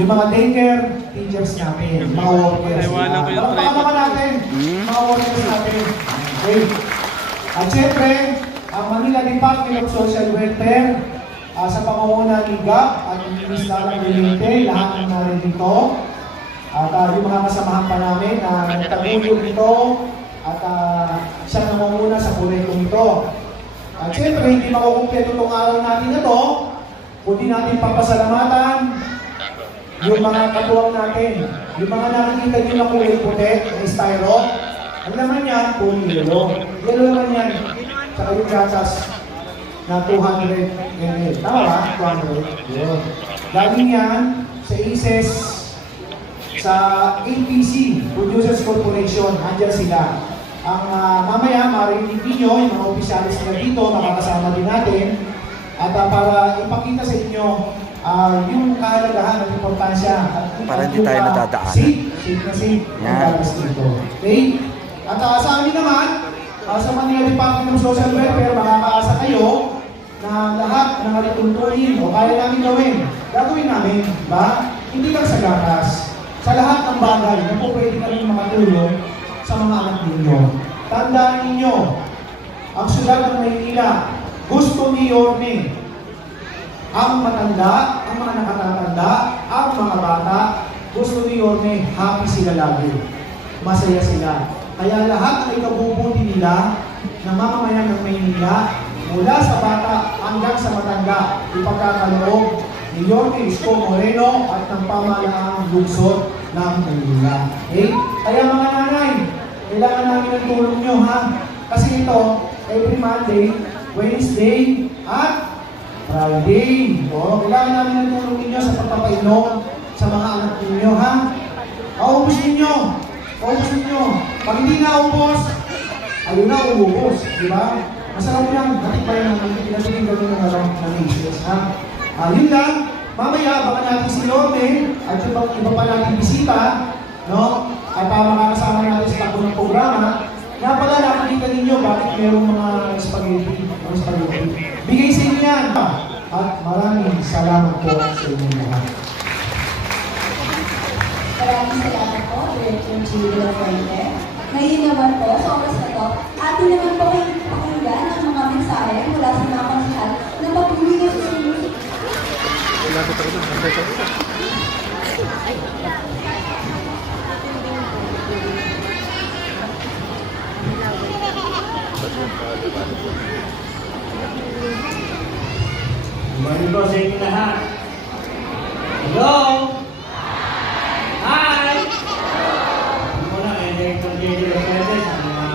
Yung mga daycare teachers natin, mga workers. Palakpakan naman natin, mga workers natin. Okay. At syempre, ang Manila Department of Social Welfare, sa pamumuno ni GAP at ni Ms. Lalang Relente, lahat ng narito. At yung mga kasamahan pa namin na nagtaguyod nito at siya namumuna sa proyektong ito. At syempre, hindi makukumpleto itong araw natin na ito, kundi natin papasalamatan yung mga katuwang natin. Yung mga nakikita nyo na kulay puti, na styro, ang naman yan, kung yellow. Yellow naman yan. Saka yung gatas na 200 ml. Tama ba? 200. Yun. Galing yan sa ISES, sa APC, Producers Corporation. Andiyan sila. Ang mamaya, marinig niyo, yung mga opisyalis nila dito, makakasama din natin. At para ipakita sa inyo yung kahalagahan at importansya. At para hindi tayo nadadaan. Safe na safe. Dito. Okay? At sa amin naman, sa Manila Department of Social Welfare, makakaasa kayo na lahat ng alituntunin o kaya namin gagawin namin, ba? Hindi lang sa gatas. Sa lahat ng bagay na po pwede kami makatulong sa mga anak ninyo. Tandaan ninyo, ang siyudad ng Maynila, gusto ni Yorme, ang matanda, ang mga nakatatanda, ang mga bata, gusto ni Yorme, happy sila lagi. Masaya sila. Kaya lahat ng ikabubuti nila na mamamayan ng Maynila, mula sa bata hanggang sa matanda, ipagkakaloob ni Yorme Isko Moreno at ng pamahalaang lungsod ng Maynila. Okay? Kaya mga nanay, kailangan namin ng tulong nyo, ha? Kasi ito, every Monday, Wednesday, at Friday. O, kailangan namin ng tulong ninyo sa pagpapainom sa mga anak ninyo, ha? Paubos ninyo. Paubos ninyo. Pag hindi naubos, ayun na, ububos. Di ba? Masarap yan. Natikbayan namin. Pinagiging gano'n ng issues, ha? Yun lang. Mamaya, baka natin si Yorme at yung iba pa natin bisita, no? At makakasama natin sa takbo ng programa. Nga pala, nakikita ninyo bakit mayroong mga spaghetti. Bigay sa inyo yan. At maraming salamat po sa inyo lahat. Maraming salamat po, Director G. De La Fuente. Ngayon naman po, sa oras na to, atin naman po kayo pakinggan ang mga mensahe mula sa mga konsyal na patuloy na susunod. Morning po sa inyo lahat. Hello! Hi! Ano po na, Director J. De La Fuente, sa mga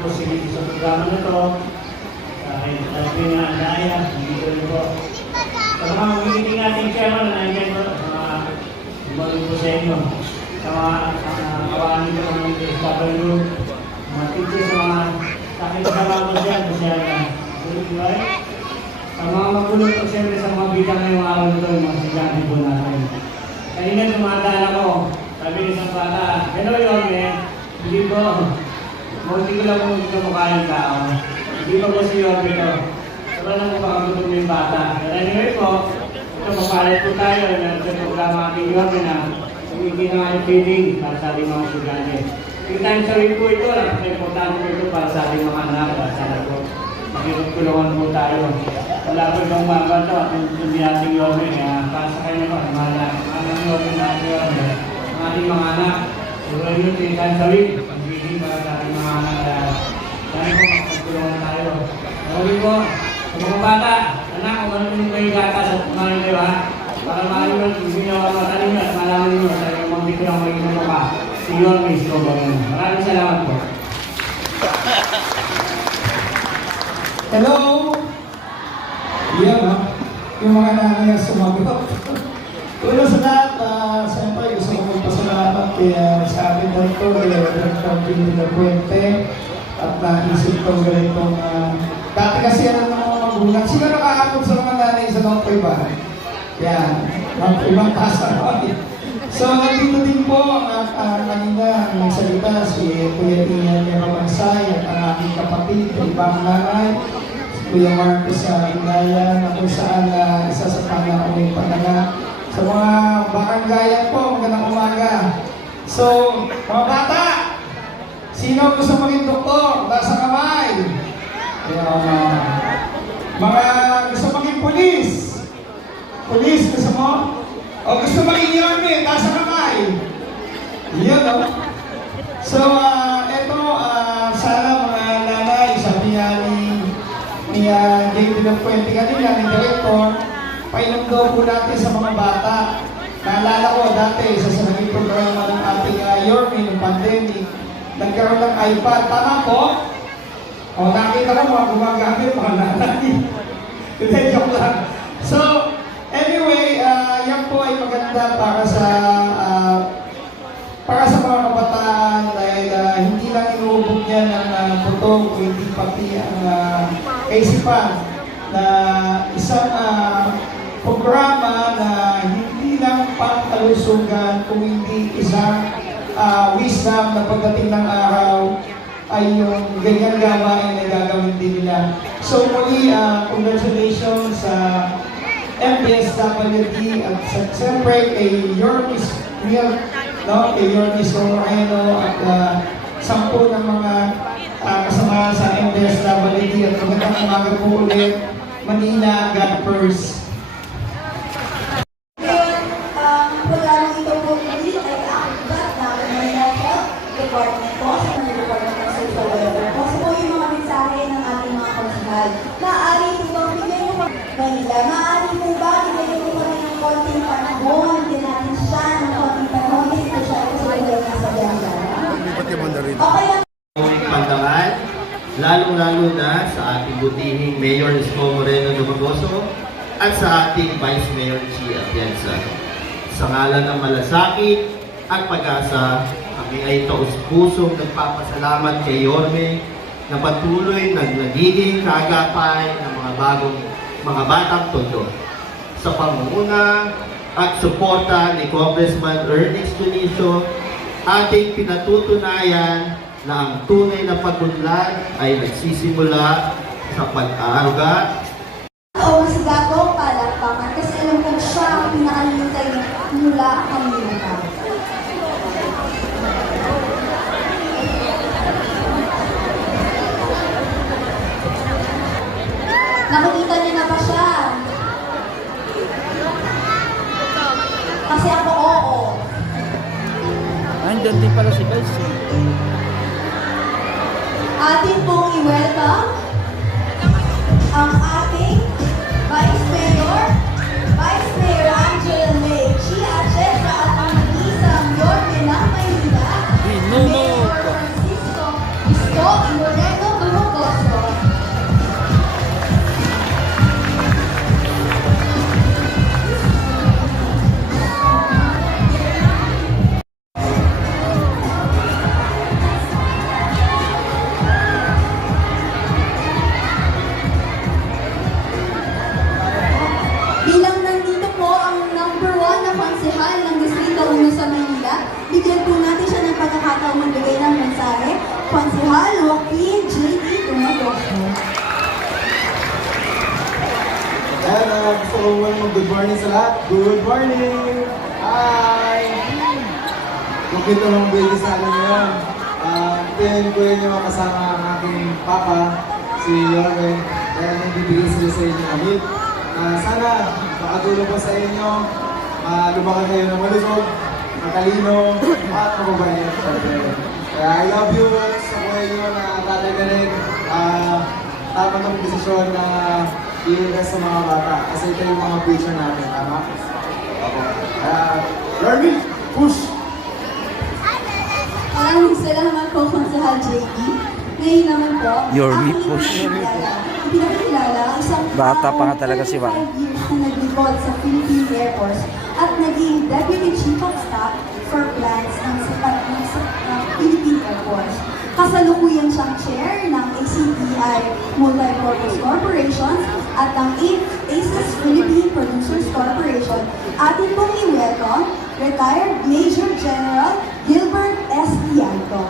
posibility sa programa na ito. Kahit talagang na ang daya, dito rin po. Sa mga meeting natin, Chairman, na nandiyan po, sa mga morning po sa inyo. Sa mga kawahan nito ng SW, mga teachers, sa mga nakikasama ko dyan, sa mga magulong po siyempre sa mga bidang ngayong araw nito, yung mga sigati po natin. Kanina tumataan ako, sabi ni isang bata, hello Yorme, hindi po, munti ko lang kung ito mukha yung tao. Hindi pa po si Yorme ito. Sabi lang po makagutom yung bata. But anyway po, ito mapalit po tayo na sa programa aking Yorme na hindi na nga yung feeding para sa ating mga sigati. 3 times a week po ito, importante po ito para sa ating mga anak at sana po. Makikutulungan po tayo. Wala po ibang mabanto at hindi natin Yorme. Para sa kanya po, ang Yorme natin Yorme. Ang ating mga anak, siguro yun 3 times a week. Pag-ibig para sa ating mga anak. Sana po, makikutulungan tayo. Sabi po, sa mga bata, anak, kung ano yung may gatas at kumain kayo ha. Para maayon, hindi nyo matalim at malaman nyo sa yung mga dito ng magiging mukha. Si Yorme Isko Moreno. Maraming salamat po. Hello! Yan, ha? Yung mga nanay ang sumagot. Pero sa lahat, siyempre gusto ko magpasalamat sa ating Dr. Director G. De La Fuente at naisip ko ganitong dati kasi yan ang mga magulang. Sino nakakapag sa mga nanay sa Dr. Iba? Yan, ibang kasa. So, nandito din po ang kanina nagsalita si Kuya Ian Yamansay at ang aking kapatid, ibang nanay, Kuya Marcos sa Ilaya, na kung saan isa sa pangakuling panaga. Sa mga baka baranggayan po, magandang umaga. So, mga bata, sino gusto maging doktor? Taas ang kamay. Ayan, mga gusto maging pulis? Pulis, gusto mo? O gusto maging army? Taas ang kamay. Yan, no? So, eto, sana mga nanay, sabi niya ni David ng Puente kanina, ni Director, painom daw po natin sa mga bata. Naalala ko dati, sa naging programa ng ating Yorme, ng pandemic, nagkaroon ng iPad. Tama po? O, nakita ko mga gumagamit, mga nanay. Hindi, joke lang. So, anyway, yan po ay maganda para sa mga kabataan dahil hindi lang inuubog niya ng buto o hindi pati ang kaisipan na isang programa na hindi lang pangkalusugan kung hindi isang wisdom na pagdating ng araw ay yung ganyan gawain na gagawin din nila. So muli, congratulations sa MPSWD at siyempre kay Yorme Real, no? Kay Yorme Sorreno at 10 ng mga kasama sa MPSWD at magandang umaga po ulit. Manila, God first. Ngayon, ang programang ito po muli ay aakibat ng Manila Health Department po sa mga Department ng Social Welfare po. So po yung mga mensahe ng ating mga konsihal. Maaari po bang bigyan niyo po Manila? Maaari po ba bigyan niyo po kami ng konting panahon? Bigyan natin siya ng konting panahon kasi po siya kasi wala nasa biyahe. Okay lang. Pandangan, lalong-lalo na sa ating butihing Mayor Isko Moreno Dumagoso at sa ating Vice Mayor Chi Atienza. Sa ngalan ng malasakit at pag-asa, kami ay taus-pusong nagpapasalamat kay Yorme na patuloy nagiging kaagapay ng mga batang tondo. Sa pangunguna at suporta ni Congressman Ernest Dionisio, ating pinatutunayan na ang tunay na pag-unlad ay nagsisimula sa pag-aaruga. Oo, si Gago, palakpakan kasi alam ko siya ang pinakalintay mula kami ng tao. Nakikita niyo na ba siya? Kasi ako, oo. Andyan din pala si Guys. Atin pong i-welcome ang ating Vice Mayor Angela May Chi Atienza at ang isang Yorme ng Maynila, Mayor Francisco Isko Moreno Dumagoso. Bilang nandito po ang number 1 na konsehal ng Distrito 1 sa Manila, bigyan po natin siya ng pagkakataong magbigay ng mensahe. Konsehal Joaquin J.D. Dumagoso. Ayan, gusto ko good morning sa lahat. Good morning! Hi! Bukit ng baby sa akin ngayon. Tingin ko yun yung kasama ang aking papa, si Yorme. Kaya nagbibigay sila sa inyo kami. Sana makatulong po sa inyo. Lumakan kayo ng malusog, matalino, at mababayan. Kaya I love you sa buhay nyo na tatay na rin. Tama ng desisyon na i-invest sa mga bata. Kasi ito yung mga future natin, tama? Opo. Yorme, push! Maraming salamat po, Konsehal J.D. Ngayon naman po, Yorme ang push. pinakilala ang isang Bata pa nga talaga si Wang. 5 years na naglibot sa Philippine Air Force at naging Deputy Chief of Staff for Plans ng Philippine Air Force. Kasalukuyan siyang chair ng ACPI Multipurpose Corporations at ng ACES Philippine Producers Corporation. Atin pong i-welcome retired Major General Gilbert S. Tianto.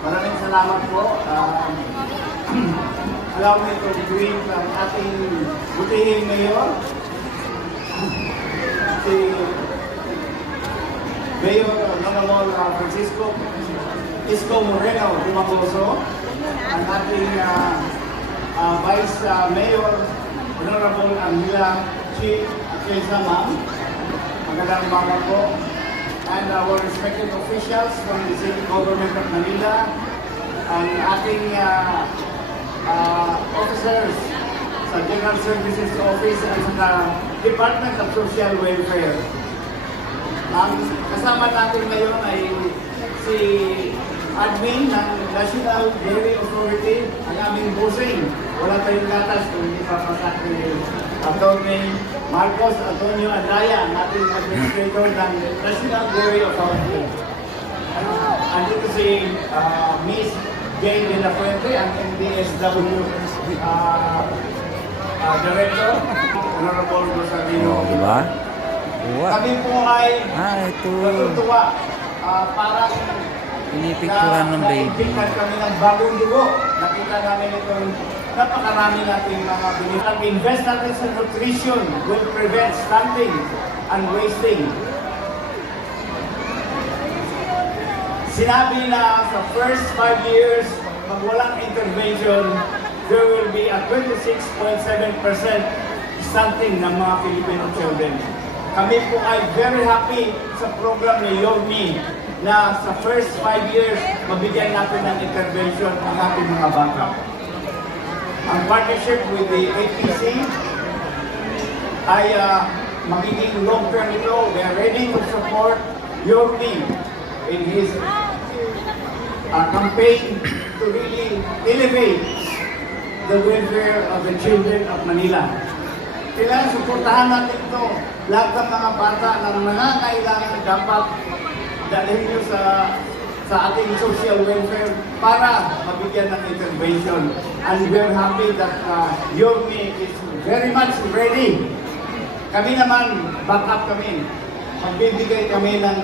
Maraming salamat po. Allow me to greet ang ating butihing mayor, si Mayor Honorable Francisco Isko Moreno Dumagoso, ang ating Vice Mayor Honorable Angela Chief Kelsa Ma'am. Magandang umaga po. And our respected officials from the City Government of Manila, ang ating officers sa General Services Office at sa Department of Social Welfare. Ang kasama natin ngayon ay si admin ng National Dairy Authority, ang aming busing. Wala tayong gatas kung hindi papasak ni Atty. Marcos Antonio Andraya, ang ating administrator ng National Dairy Authority. Andito si Miss Jane De La Fuente, ang NDSW Director, Honorable Rosalino. Diba? Uwa. Kami po ay Ito. natutuwa parang Pinipicturan ng baby. Naibigyan kami ng bagong dugo. Nakita namin itong napakarami nating mga binitang. Invest natin sa nutrition will prevent stunting and wasting. Sinabi na sa first 5 years, pag walang intervention, there will be a 26.7% stunting ng mga Filipino children. Kami po ay very happy sa program ni Yormi na sa first 5 years, mabigyan natin ng intervention ang ating mga bata. Ang partnership with the APC ay magiging long-term ito. We are ready to support Yormi in his campaign to really elevate the welfare of the children of Manila. Kailangan suportahan natin ito. Lahat ng mga bata na nangangailangan dapat dalhin nyo sa ating social welfare para mabigyan ng intervention. And we're happy that Yormi is very much ready. Kami naman, back up kami. Magbibigay kami ng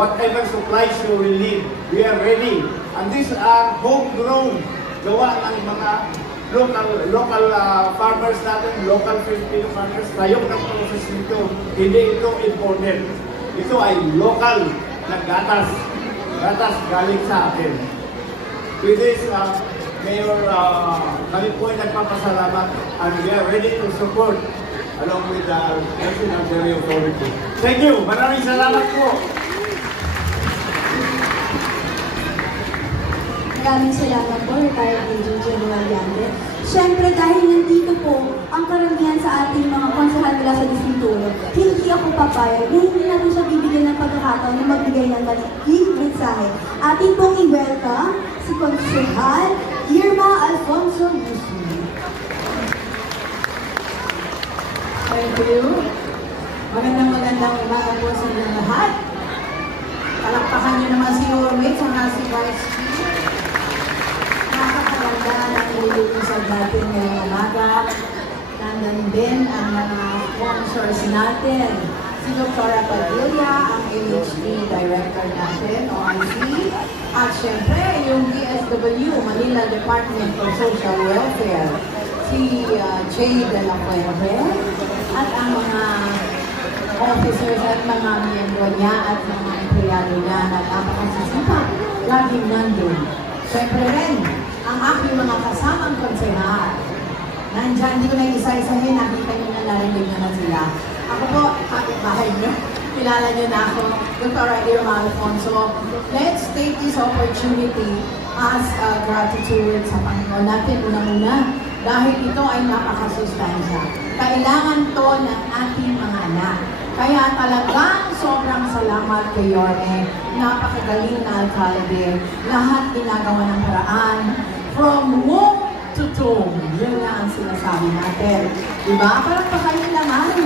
whatever supplies you will need. We are ready. And these are homegrown. Gawa ng mga local farmers natin, local Filipino farmers. Tayo ng process nito. Hindi ito imported. Ito ay local na gatas. Gatas galing sa atin. With this, Mayor, kami po ay nagpapasalamat and we are ready to support along with the National Dairy Authority. Thank you! Maraming salamat po! Maraming salamat po, Retired Major General Yande. Siyempre, dahil nandito po ang karamihan sa ating mga konsehal mula sa distrito, hindi ako papayag na hindi natin siya bibigyan ng pagkakataon na magbigay ng maliging mensahe. Ating pong i-welcome si Konsehal Irma Alfonso Yusu. Thank you. Magandang umaga po sa inyong lahat. Palakpakan niyo naman si Orme at si Vice Chief. Nakakaganda ng nilulusan natin ngayong umaga. Nandun din ang mga sponsors natin. Si Dr. Padilla, ang MHD Director natin, OIC. At syempre, yung DSW, Manila Department for Social Welfare. Si Jay De La Fuente. At ang mga officers at mga miyembro niya at mga empleyado niya na napakasisipag, laging nandun. Siyempre rin, ang aking mga kasamang konsehal. Nandyan, hindi ko na isa-isahin, nakita niyo na narinig na sila. Ako po, kapitbahay niyo. Kilala niyo na ako, Dr. Irma Alfonso. Let's take this opportunity as gratitude sa Panginoon natin unang-una dahil ito ay napakasustansya. Kailangan to ng ating mga anak. Kaya talagang sobrang salamat kay Yorme. Napakagaling na alkalde. Lahat ginagawa ng paraan. From womb to tomb. Yun nga ang sinasabi natin. Diba? Parang pakain naman.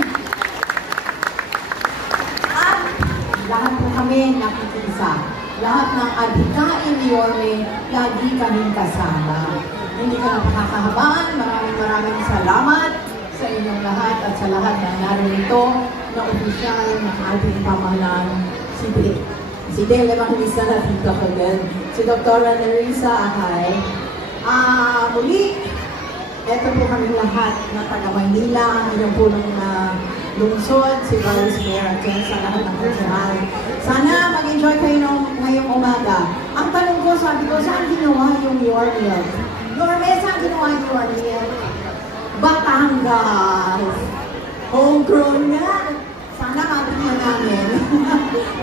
At lahat po kami nakikisa. Lahat ng adhikain ni Yorme, lagi kaming kasama. Hindi ka napakakahabaan. Maraming salamat sa inyong lahat at sa lahat na narito na opisyal ng ating pamahalaan, si si Dale Evangelista na dito ko din, si Dr. Nerissa Ahay. Muli, eto po kami lahat na taga Maynila, ang inyong punong lungsod, si Vice Mayor at yan sa lahat ng konsehan. Sana mag-enjoy kayo ngayong umaga. Ang tanong ko, sabi ko, saan ginawa yung your milk? Norme, saan ginawa yung your milk? Batangas! Homegrown nga! Sana matignan namin.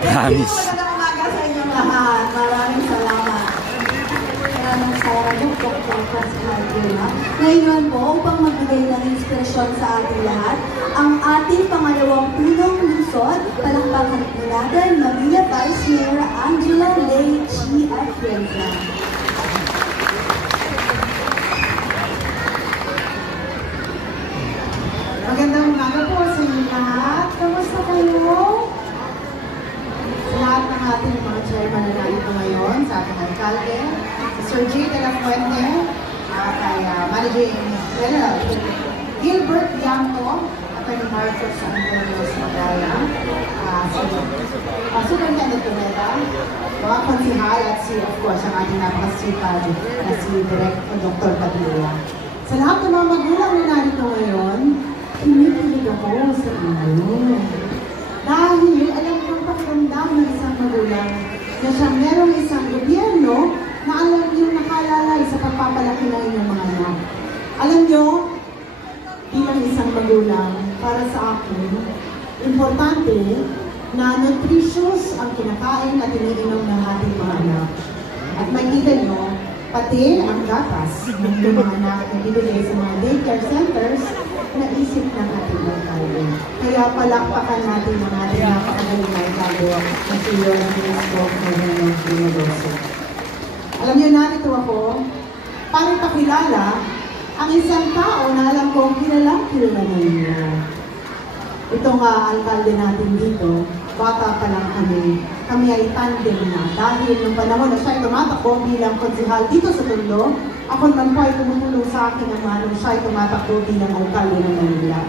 Promise. Magandang umaga sa inyong lahat. Maraming salamat. Maraming salamat, Dr. Pascal. Ngayon po, upang magbigay ng inspirasyon sa ating lahat, ang ating pangalawang punong lungsod, palakpakan po natin, Manila Vice Mayor Angela Lei Chi Atienza. Magandang umaga po sa inyo lahat. Kamusta kayo? Sa lahat ng ating mga chairman na narito ngayon, sa ating alkalde, si Sir J. De La Fuente, kay Managing General Gilbert Bianco, at kay Marcos Antonio Sagaya, si Superintendent Tuneta, mga konsihal at of course, ang ating napakasipag na si Direct Dr. Padilla. Sa lahat ng mga magulang na narito ngayon, kinikilig ako sa inyo. Dahil alam ko ang pakiramdam ng isang magulang na siyang merong isang gobyerno na alam niyo nakalalay sa pagpapalaki ng inyong mga anak. Alam niyo, bilang isang magulang, para sa akin, importante na nutritious ang kinakain at iniinom ng ating mga anak. At makikita niyo, pati ang gatas ng mga anak na bibigay sa mga daycare centers na isip ng ating alkalde. Kaya palakpakan natin ang ating napakagaling na alkalde na si Yorme Isko. Alam niyo, narito ako para ipakilala ang isang tao na alam kong kilala na ninyo. Itong alkalde natin dito, bata pa lang kami ay tandem na. Dahil nung panahon na siya ay tumatakbo bilang konsihal dito sa Tondo, ako naman po ay tumutulong sa akin naman nung siya ay tumatakbo bilang alkalde ng Manila.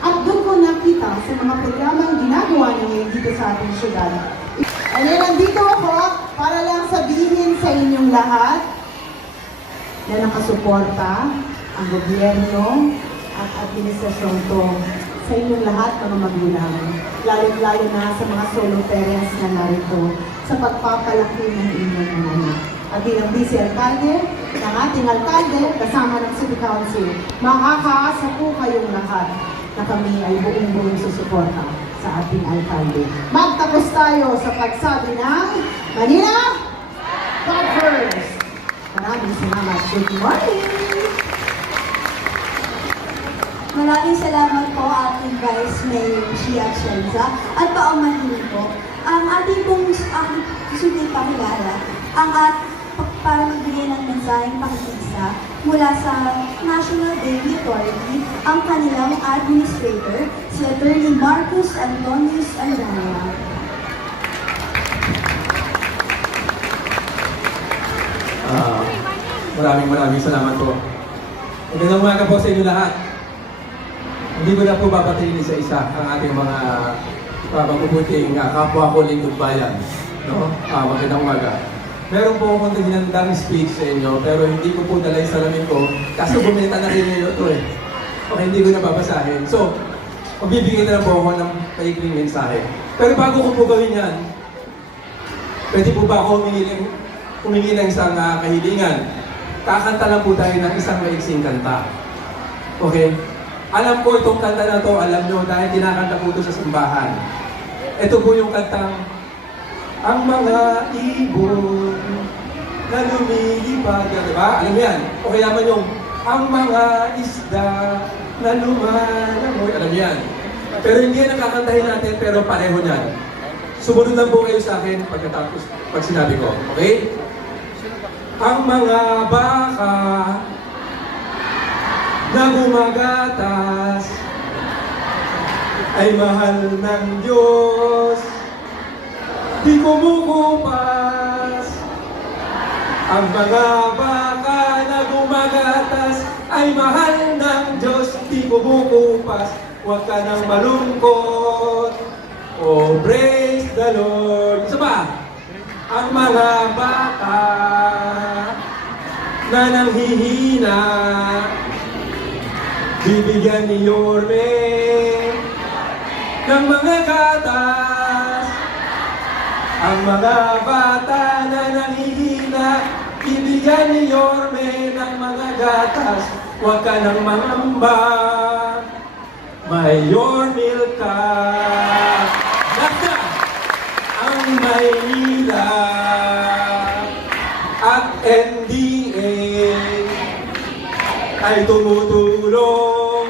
At doon ko nakita sa mga programang ginagawa niya ngayon dito sa ating syudad. Ano, nandito ako para lang sabihin sa inyong lahat na nakasuporta ang gobyerno at administrasyon to sa inyong lahat mga magulang, lalo-lalo na sa mga solo parents na narito sa pagpapalaki ng inyong mga anak. At bilang vice-alkalde, ng ating alkalde, kasama ng City Council, makakaasa po kayong lahat na kami ay buong-buong susuporta sa ating alkalde. Magtapos tayo sa pagsabi ng Manila, God first! Maraming salamat. Good morning! Maraming salamat po ating Vice Mayor Chi Atienza at paumanhin po. Ang ating pong gusto din pakilala, para magbigay ng mensaheng pakikisa mula sa National Dairy Authority, ang kanilang administrator, si Attorney Marcos Antonius Andaya. Maraming salamat po. Magandang umaga po sa inyo lahat. Hindi ko na po babatayin isa-isa ang ating mga mapuputing kapwa ko lingkod bayan. No? Magandang umaga. Meron po akong hinandang speech sa inyo, pero hindi ko po dala yung salamin ko kasi bumita na rin nyo ito eh. Okay, hindi ko na babasahin. So, magbibigay na lang po ako ng paikling mensahe. Pero bago ko po gawin yan, pwede po ba ako humingi ng isang kahilingan? Kakanta lang po tayo ng isang maiksing kanta. Okay? Alam ko itong kanta na to, alam nyo, dahil kinakanta po ito sa simbahan. Ito po yung kantang, ang mga ibon na lumilipad. Diba? Alam mo yan? Okay naman yung, ang mga isda na lumalangoy. Alam mo yan? Pero hindi yan ang kakantahin natin, pero pareho niyan. Sumunod lang po kayo sa akin pagkatapos, pag sinabi ko. Okay? Ang mga baka na gumagatas ay mahal ng Diyos, di kumukupas. Ang mga baka na gumagatas ay mahal ng Diyos, di kumukupas. Huwag ka nang malungkot, oh praise the Lord. Isa pa, ang mga bata na nanghihina. Bibigyan ni Yorme ng mga gatas ang mga bata na nanghihina. Bibigyan ni Yorme ng mga gatas. Huwag ka nang mangamba, may Yormil ka. Nasa ang Maynila at NDA ay tumutulong.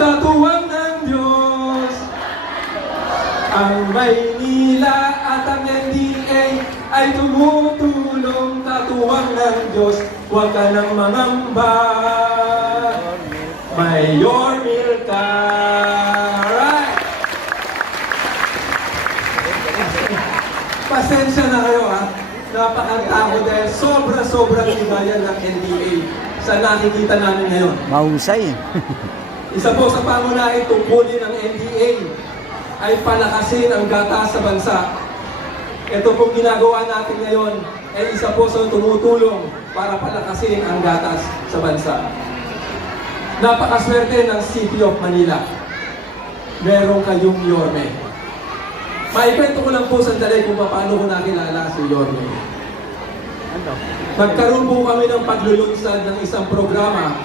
Katuwang ng Diyos ang Maynila at ang NDA ay tumutulong. Katuwang ng Diyos, huwag ka nang mangamba, may Yormil ka. Alright! Pasensya na kayo ha. Napakanta ko dahil sobra-sobrang ligaya ng NDA sa nakikita namin ngayon. Mahusay. Isa po sa pangunahing tungkulin ng NDA ay palakasin ang gatas sa bansa. Ito pong ginagawa natin ngayon ay isa po sa tumutulong para palakasin ang gatas sa bansa. Napakaswerte ng City of Manila. Meron kayong Yorme. Maikwento ko lang po sandali kung paano ko nakilala si Yorme. Nagkaroon po kami ng paglulunsad ng isang programa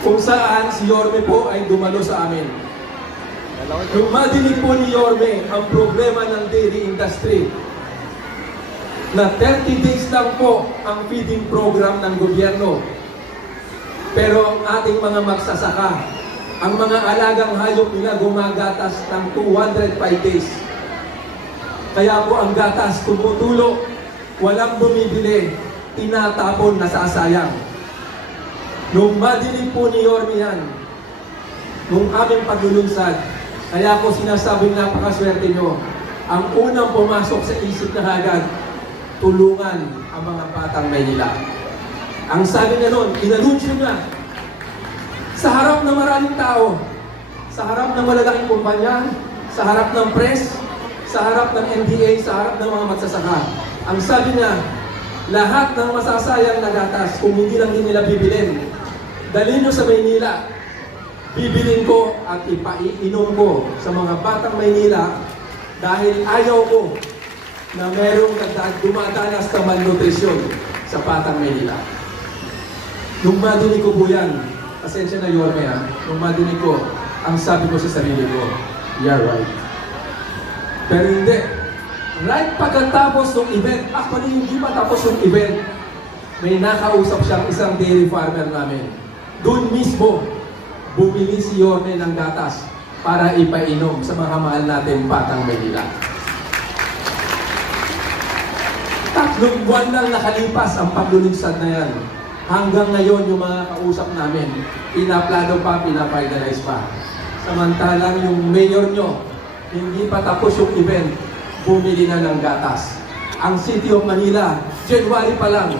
kung saan si Yorme po ay dumalo sa amin. Nung madinig po ni Yorme ang problema ng dairy industry, na 30 days lang po ang feeding program ng gobyerno. Pero ang ating mga magsasaka, ang mga alagang hayop nila gumagatas ng 205 days. Kaya po ang gatas tumutulo, walang bumibili, tinatapon, nasasayang. Nung madinig po ni Yorme yan, nung aming paglulunsad, kaya ko sinasabing napakaswerte nyo, ang unang pumasok sa isip na agad, tulungan ang mga batang Maynila. Ang sabi niya noon, inanunsyo niya, sa harap ng maraming tao, sa harap ng malalaking kumpanya, sa harap ng press, sa harap ng NDA, sa harap ng mga magsasaka. Ang sabi niya, lahat ng masasayang na gatas, kung hindi lang din nila bibilin, dalhin nyo sa Maynila, bibilin ko at ipaiinom ko sa mga batang Maynila dahil ayaw ko na merong dumadanas na malnutrisyon sa batang Maynila. Nung madinig ko po yan, pasensya na Yorme ha, nung madinig ko, ang sabi ko sa sarili ko, yeah right. Pero hindi. Right pagkatapos ng event, actually hindi pa tapos yung event, may nakausap siyang isang dairy farmer namin. Doon mismo, bumili si Yorme ng gatas para ipainom sa mga mahal natin batang Maynila. 3 buwan lang nakalipas ang paglulunsad na yan. Hanggang ngayon yung mga kausap namin, pinaplano pa, pinafinalize pa. Samantalang yung mayor nyo, hindi pa tapos yung event, bumili na ng gatas. Ang City of Manila, January pa lang,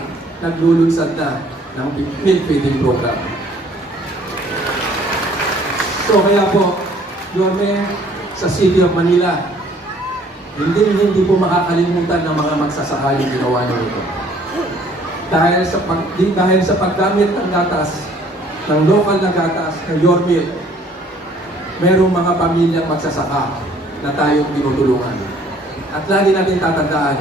naglulunsad na ng milk feeding program. So kaya po, Yorme, sa City of Manila, hindi po makakalimutan ng mga magsasaka yung ginawa nyo ito. Dahil sa paggamit ng gatas, ng local na gatas, na Yormil, merong mga pamilyang magsasaka na tayong tinutulungan. At lagi natin tatandaan,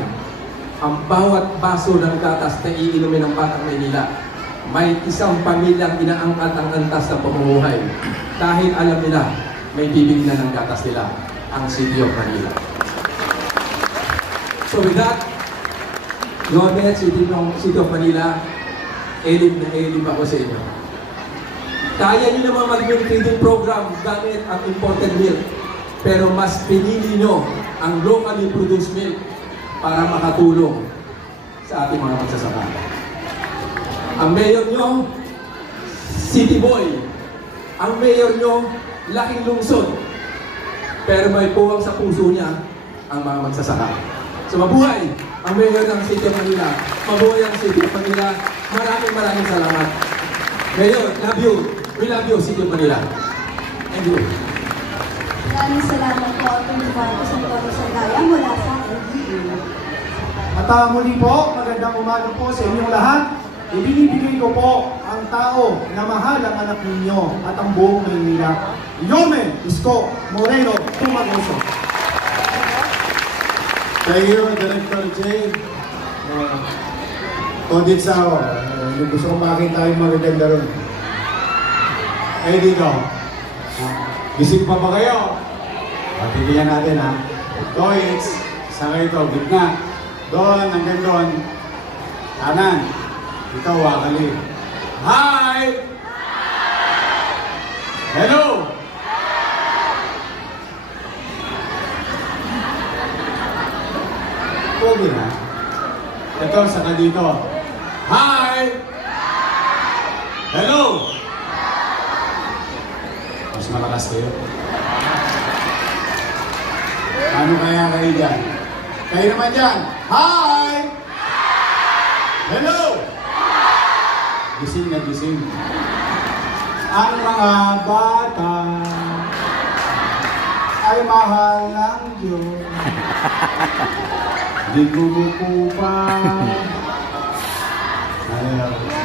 ang bawat baso ng gatas na iinumin ng batang Maynila, may isang pamilyang inaangkat ang antas ng pamumuhay. Dahil alam nila, may bibili na ng gatas nila, ang City of Manila. So with that, Yorme, City of Manila, elim na elim ako sa inyo. Kaya nyo naman mag-milk feeding program gamit ang imported milk, pero mas pinili nyo ang locally produced milk para makatulong sa ating mga magsasaka. Ang mayor nyo, city boy. Ang mayor nyo, laking lungsod. Pero may puwang sa puso niya ang mga magsasaka. So mabuhay ang mayor ng City of Manila. Mabuhay ang City of Manila. Maraming salamat. Mayor, love you. We love you, City of Manila. Thank you. Maraming salamat po, Atty. Marcos Antonio Sandaya mula sa LGU. At muli po, magandang umaga po sa inyong lahat. Ibinibigay ko po ang tao na mahal ang anak ninyo at ang buong Maynila. Yome Isko Moreno Tumagoso. Thank you, Director Jay. Audit sa ako. Gusto ko makita yung magaganda ron. Eh dito. Gising pa ba kayo? Pagpilihan natin ha. Toys, sa kayo ito, gitna. Doon, hanggang doon. Kanan. Ito, wakali. Hi! Hello! Pwede na. Ito, saka dito. Hi! Hello! Mas malakas kayo. Ano kaya kayo dyan? Kayo naman dyan. Hi! Hello! Gising na gising. Ang mga bata ay mahal ng Diyos. Di kumukupan.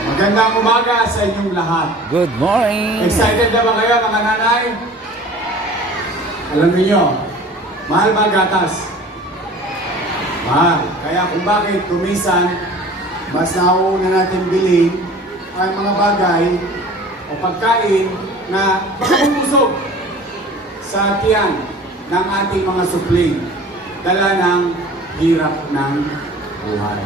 Magandang umaga sa inyong lahat. Good morning! Excited na ba kayo mga nanay? Alam niyo, mahal ba ang gatas? Mahal. Kaya kung bakit kumisan, mas nauuna natin bilhin ang mga bagay o pagkain na makapupusog sa tiyan ng ating mga supling. Dala ng hirap ng buhay.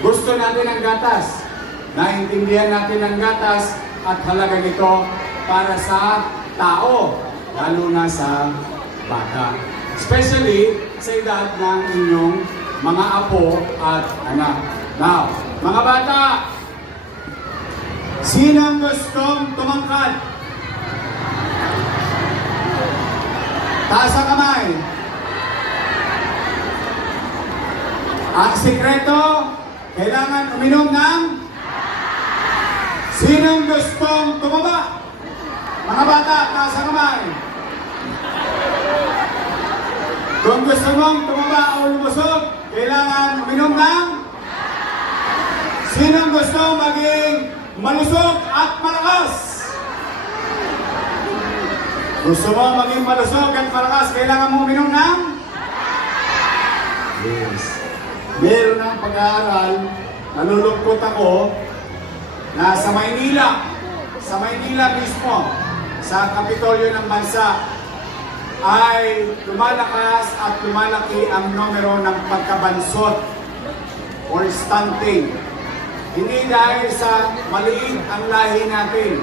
Gusto natin ang gatas. Naintindihan natin ang gatas at halaga nito para sa tao, lalo na sa bata. Especially sa edad ng inyong mga apo at anak. Now, mga bata, sinang gustong tumangkad? Taas ang kamay. Ang sikreto, kailangan uminom ng sinong gustong tumaba? Mga bata, taas ang kamay. Kung gusto mong tumaba o lumusog, kailangan uminom ng sinong gusto maging malusog at malakas? Gusto mo maging malusog at malakas, kailangan mo uminom ng? Yes. Meron ng pag-aaral, nalulungkot ako, na sa Maynila mismo, sa Kapitolyo ng bansa, ay lumalakas at lumalaki ang numero ng pagkabansot or stunting. Hindi dahil sa maliit ang lahi natin,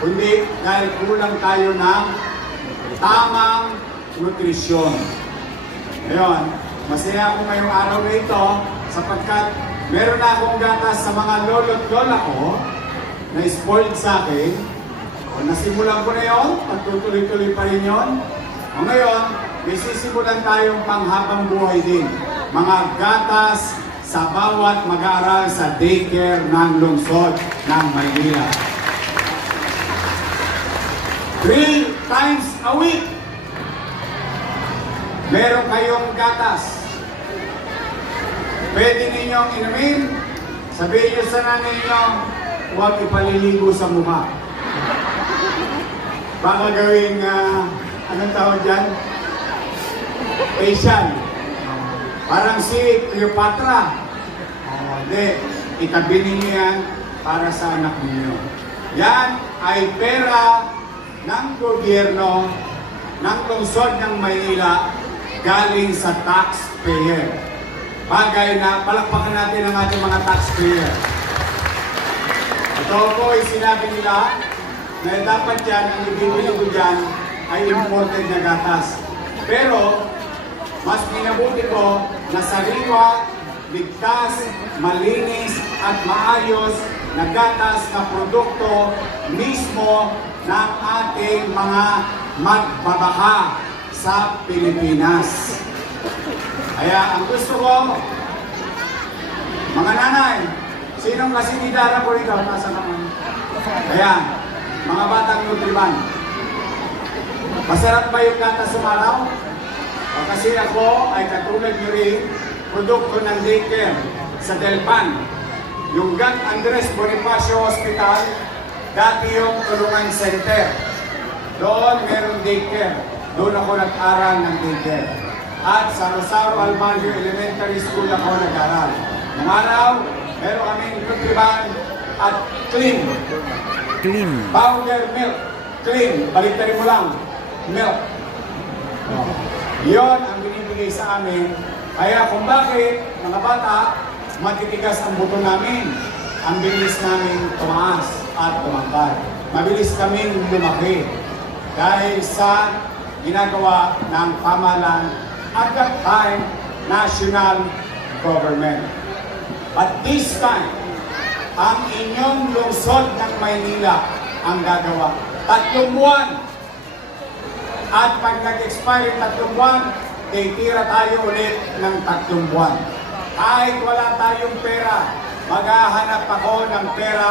kundi dahil kulang tayo ng tamang nutrisyon. Ngayon, masaya ako ngayong araw na ito sapagkat meron na akong gatas sa mga lolo't lola ko na spoiled sa akin. O nasimulan ko na yun, pagtutuloy-tuloy pa rin yun. O ngayon, may sisimulan tayong panghabang buhay din. Mga gatas sa bawat mag-aaral sa daycare ng lungsod ng Maynila. 3 times a week, meron kayong gatas. Pwede ninyong inumin, sabihin nyo sa nanay nyo, huwag ipaliligo sa mukha. Baka gawing, anong tawag dyan? Facial. Parang si Cleopatra. Hindi, itabi ninyo yan para sa anak ninyo. Yan ay pera ng gobyerno ng lungsod ng Maynila galing sa taxpayer. Bagay na palakpakan natin ang ating mga taxpayer. Ito po ay sinabi nila na dapat yan, ang ibibili ko dyan ay imported na gatas. Pero, mas minabuti ko na sariwa, ligtas, malinis at maayos na gatas na produkto mismo ng ating mga magbabaka sa Pilipinas. Kaya ang gusto ko, mga nanay, sinong kasinidara ko rito? Nasa naman. Ayan, mga batang nutriban. Masarap ba yung gatas sumaraw? O kasi ako ay katulad nyo rin, produkto ng daycare sa Delpan. Yung Gan Andres Bonifacio Hospital, dati yung Tulungan Center. Doon meron daycare. Doon ako nag-aral ng daycare. At sa Rosario Almanio Elementary School ako nag-aral. Nung araw, meron kaming Nutriban at Clean. Clean. Powder milk. Clean. Baliktarin mo lang. Milk. Yon ang binibigay sa amin. Kaya kung bakit, mga bata, matitigas ang buto namin. Ang bilis namin tumaas at tumangkad. Mabilis kaming lumaki. Dahil sa ginagawa ng pamahalaan at that time, national government. At this time, ang inyong lungsod ng Maynila ang gagawa. 3 buwan. At pag nag-expire 3 buwan, titira tayo ulit ng 3 buwan. Kahit wala tayong pera, maghahanap ako ng pera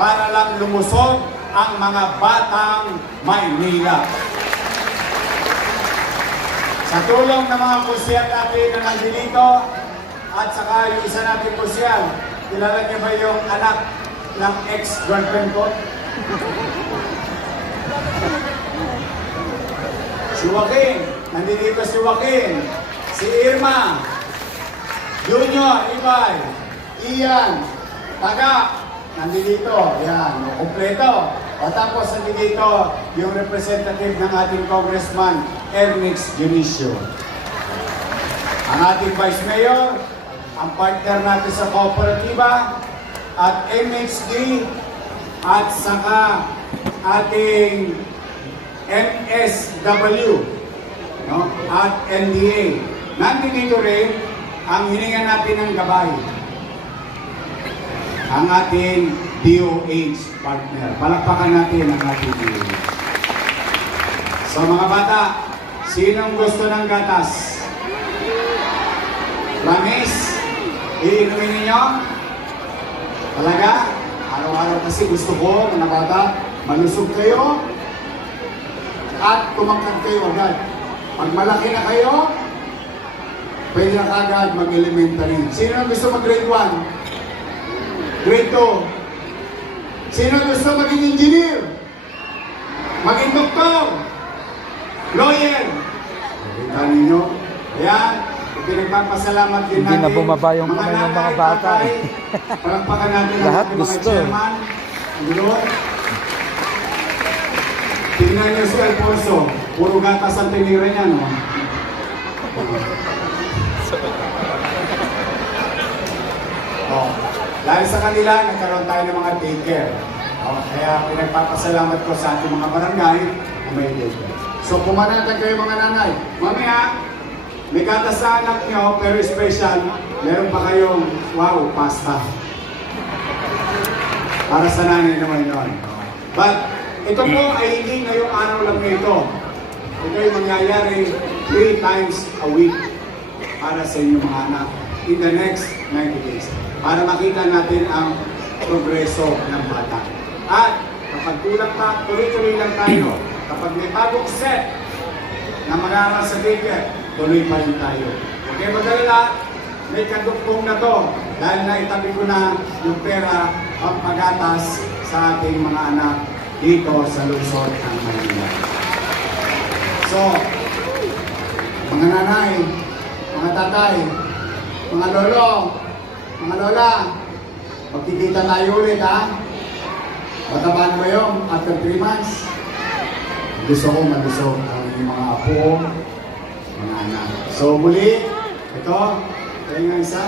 para lang lumusog ang mga batang Maynila. Sa tulong ng mga kusyal natin na nandito, at saka yung isa natin kusyal, kilala niyo ba yung anak ng ex-girlfriend ko? Si Joaquin, nandito si Joaquin, si Irma, Junior, Ibay, Ian, Taga, nandito, yan, kompleto. O tapos nandito yung representative ng ating Congressman, Ernix Dionisio. Ang ating Vice Mayor, ang partner natin sa kooperatiba, at MHD, at saka ating MSW, no? At NDA. Nandito rin ang hininga natin ng gabay. Ang ating DOH partner. Palakpakan natin ang ating DOH. So mga bata, sinong gusto ng gatas? Promise? Iinumin ninyo? Talaga? Araw-araw kasi gusto ko, mga bata, malusog kayo at tumangkad kayo agad. Pag malaki na kayo, pwede na kagad mag-elementary. Sino ang gusto mag-grade 1? Grade 2? Sino ang gusto maging engineer? Maging doktor? Lawyer? Kita ninyo? Ayan, pinagpapasalamat din Hindi natin. na bumaba yung kamay ng mga bata. Palakpakan natin ang Lahat ating mga gusto. chairman. Doon. Tingnan niyo si Alfonso. Puro gatas ang tinira niya, no? Oh. Dahil sa kanila, nagkaroon tayo ng mga daycare. Oh, kaya pinagpapasalamat ko sa ating mga barangay na may daycare. So, pumanatag kayo mga nanay. Mamaya, may gatas sa anak nyo, pero special, meron pa kayong, wow, pasta. Para sa nanay naman yun. But, ito po ay hindi ngayong araw lang nito. Ito ay mangyayari 3 times a week para sa inyong mga anak in the next 90 days. Para makita natin ang progreso ng bata. At kapag kulang pa, tuloy-tuloy lang tayo. Kapag may bagong set na mag-aaral sa daycare, tuloy pa rin tayo. Okay, madalala, may kadugtong na to dahil naitabi ko na yung pera pampagatas sa ating mga anak dito sa lungsod ng Maynila. So, mga nanay, mga tatay, mga lolo, mga lola, magkikita tayo ulit, ha? Matabaan ba yung after 3 months? Gusto ko malusog ang mga apo, mga anak. So, muli, ito, tayo nga isa.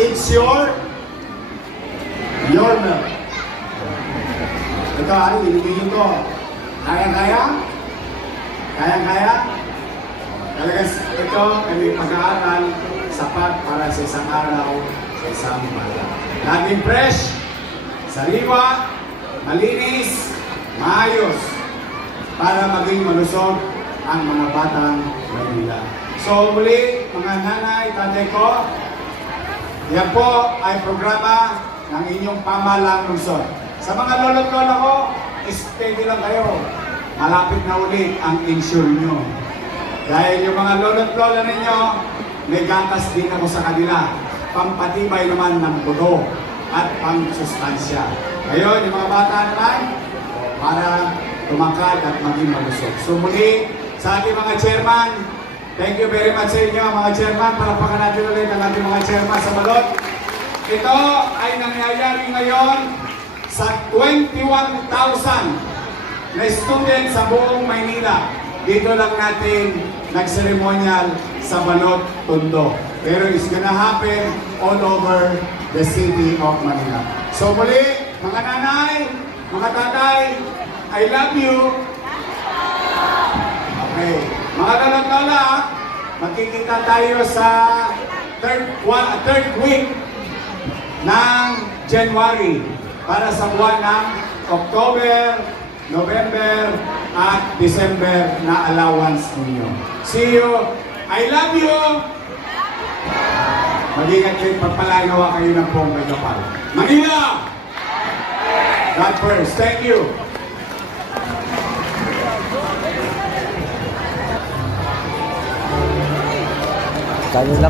It's your milk. Ito, ano, inibigin ko. Kaya-kaya? Kaya-kaya? Talaga, ito, kami pag-aaral, sapat para sa isang araw, sa isang bata. Laging fresh, sariwa, malinis, maayos, para maging malusog ang mga batang Maynila. So, muli, mga nanay, tatay ko, Yan po ay programa ng inyong pamahalang lungsod. Sa mga lolo't lola ko, steady lang kayo. Malapit na ulit ang insure nyo. Dahil yung mga lolo't lola ninyo, may gatas din ako sa kanila. Pampatibay naman ng buto at pangsustansya. Ngayon, yung mga bata naman, para tumakad at maging malusog. So muli, sa ating mga chairman, thank you very much sa inyo mga chairman. Palakpakan natin ulit ang ating mga chairman sa balot. Ito ay nangyayari ngayon sa 21,000 na student sa buong Maynila. Dito lang natin nag-ceremonial sa Balot, Tondo. Pero it's gonna happen all over the city of Manila. So muli, mga nanay, mga tatay, I love you. Okay. Mga lola, magkikita tayo sa third week ng January para sa buwan ng October, November, at December na allowance ninyo. See you. I love you. Mag-ingat kayo, pagpalagawa kayo ng Pombay Kapal. Manila! God first. Thank you. Kami lang